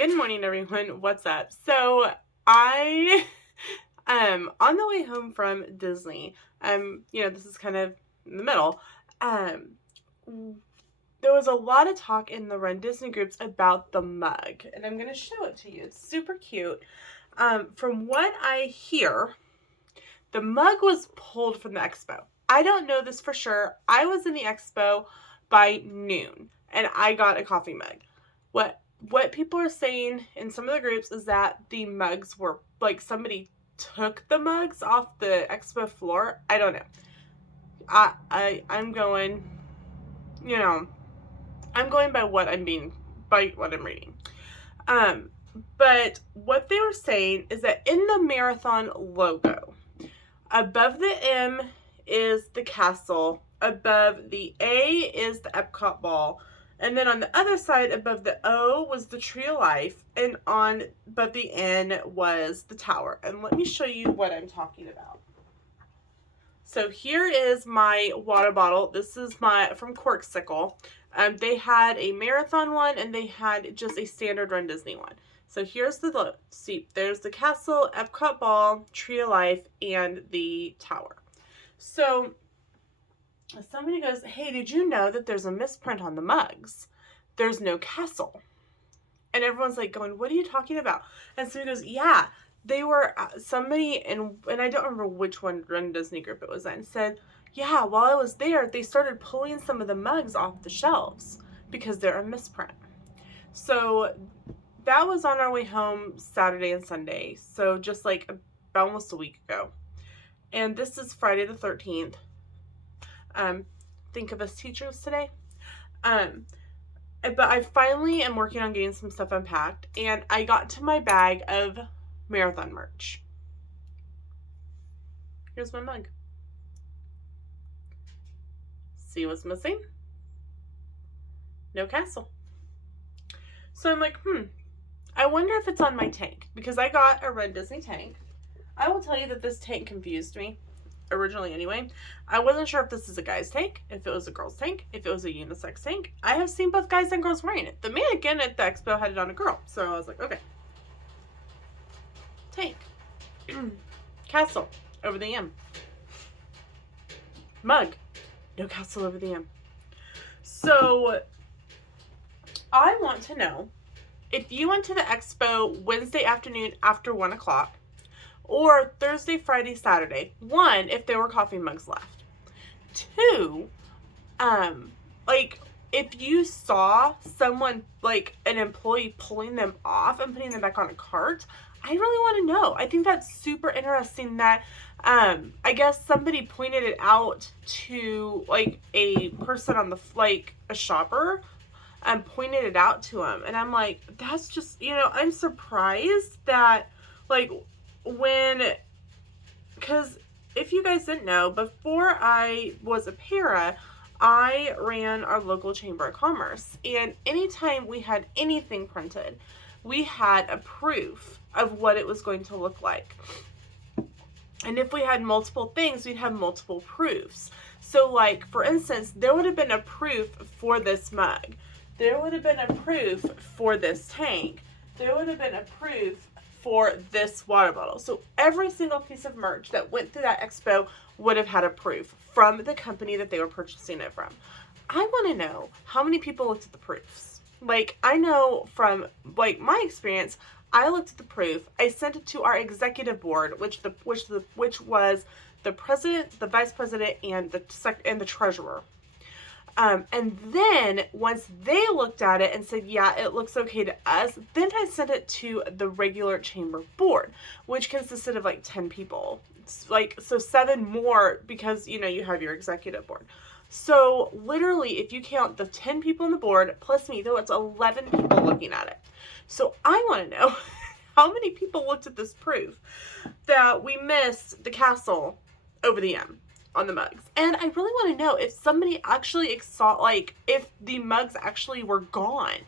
Good morning, everyone. What's up? So I on the way home from Disney. This is kind of in the middle. Um, there was a lot of talk in the Run Disney groups about the mug, and I'm gonna show it to you. It's super cute. From what I hear, the mug was pulled from the expo. I don't know this for sure. I was in the expo by noon, and I got a coffee mug. What people are saying in some of the groups is that the mugs were like somebody took the mugs off the expo floor. I don't know. I'm going, you know, I'm going by what I'm reading. But what they were saying is that in the marathon logo, above the M is the castle, above the A is the Epcot ball, and then on the other side above the O was the Tree of Life, and above the N was the tower. And let me show you what I'm talking about. So here is my water bottle. This is from Corksicle. They had a marathon one and they had just a standard Run Disney one. So here's the see, there's the castle, Epcot ball, Tree of Life, and the tower. So somebody goes, hey, did you know that there's a misprint on the mugs? There's no castle. And everyone's like going, what are you talking about? And somebody goes, yeah, they were, somebody, and I don't remember which one Run Disney group it was in, said, yeah, while I was there, they started pulling some of the mugs off the shelves because they're a misprint. So that was on our way home Saturday and Sunday. So just like almost a week ago. And this is Friday the 13th. Think of us teachers today. But I finally am working on getting some stuff unpacked, and I got to my bag of marathon merch. Here's my mug. See what's missing? No castle. So I'm like, I wonder if it's on my tank, because I got a Run Disney tank. I will tell you that this tank confused me originally anyway. I wasn't sure if this is a guy's tank, if it was a girl's tank, if it was a unisex tank. I have seen both guys and girls wearing it. The mannequin at the expo had it on a girl, so I was like, okay. Tank. Castle over the M. Mug. No castle over the M. So I want to know if you went to the expo Wednesday afternoon after 1 o'clock, or Thursday, Friday, Saturday. 1, if there were coffee mugs left. 2, if you saw someone, like an employee, pulling them off and putting them back on a cart, I really want to know. I think that's super interesting that, I guess somebody pointed it out to, like, a person on a shopper, and pointed it out to him. And I'm like, that's just, I'm surprised that, because if you guys didn't know, before I was a para, I ran our local Chamber of Commerce, and anytime we had anything printed, we had a proof of what it was going to look like. And if we had multiple things, we'd have multiple proofs. So, for instance, there would have been a proof for this mug. There would have been a proof for this tank. There would have been a proof for this water bottle. So every single piece of merch that went through that expo would have had a proof from the company that they were purchasing it from. I want to know how many people looked at the proofs. I know from my experience, I looked at the proof. I sent it to our executive board, which was the president, the vice president, and the treasurer. And then once they looked at it and said, yeah, it looks okay to us, then I sent it to the regular chamber board, which consisted of 10 people. It's so 7 more because, you have your executive board. So literally, if you count the 10 people on the board plus me, though, it's 11 people looking at it. So I want to know how many people looked at this proof that we missed the castle over the M on the mugs. And I really want to know if somebody actually saw, if the mugs actually were gone.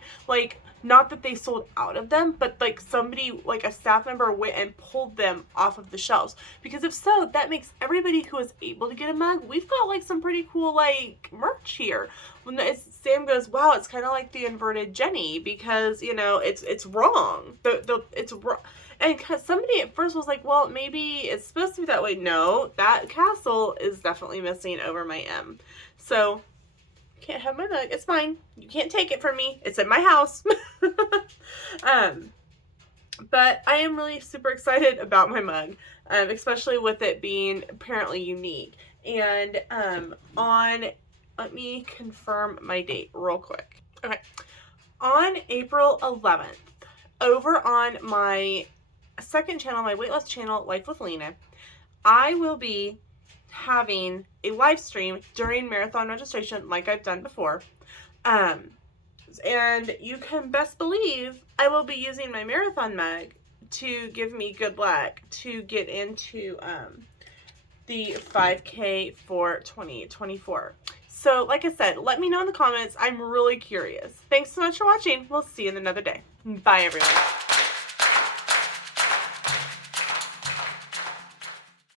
Not that they sold out of them, but like somebody, like a staff member went and pulled them off of the shelves. Because if so, that makes everybody who is able to get a mug, we've got like some pretty cool like merch here. When Sam goes, wow, it's kind of like the inverted Jenny, because, you know, it's wrong. It's wrong. And somebody at first was like, well, maybe it's supposed to be that way. No, that castle is definitely missing over my M. So, can't have my mug. It's fine. You can't take it from me. It's in my house. But I am really super excited about my mug, especially with it being apparently unique. And let me confirm my date real quick. Okay. On April 11th, over on my second channel, my weight loss channel, Life with Lena, I will be having a live stream during marathon registration like I've done before. And you can best believe I will be using my marathon mug to give me good luck to get into the 5K for 2024. So like I said, let me know in the comments. I'm really curious. Thanks so much for watching. We'll see you in another day. Bye, everyone.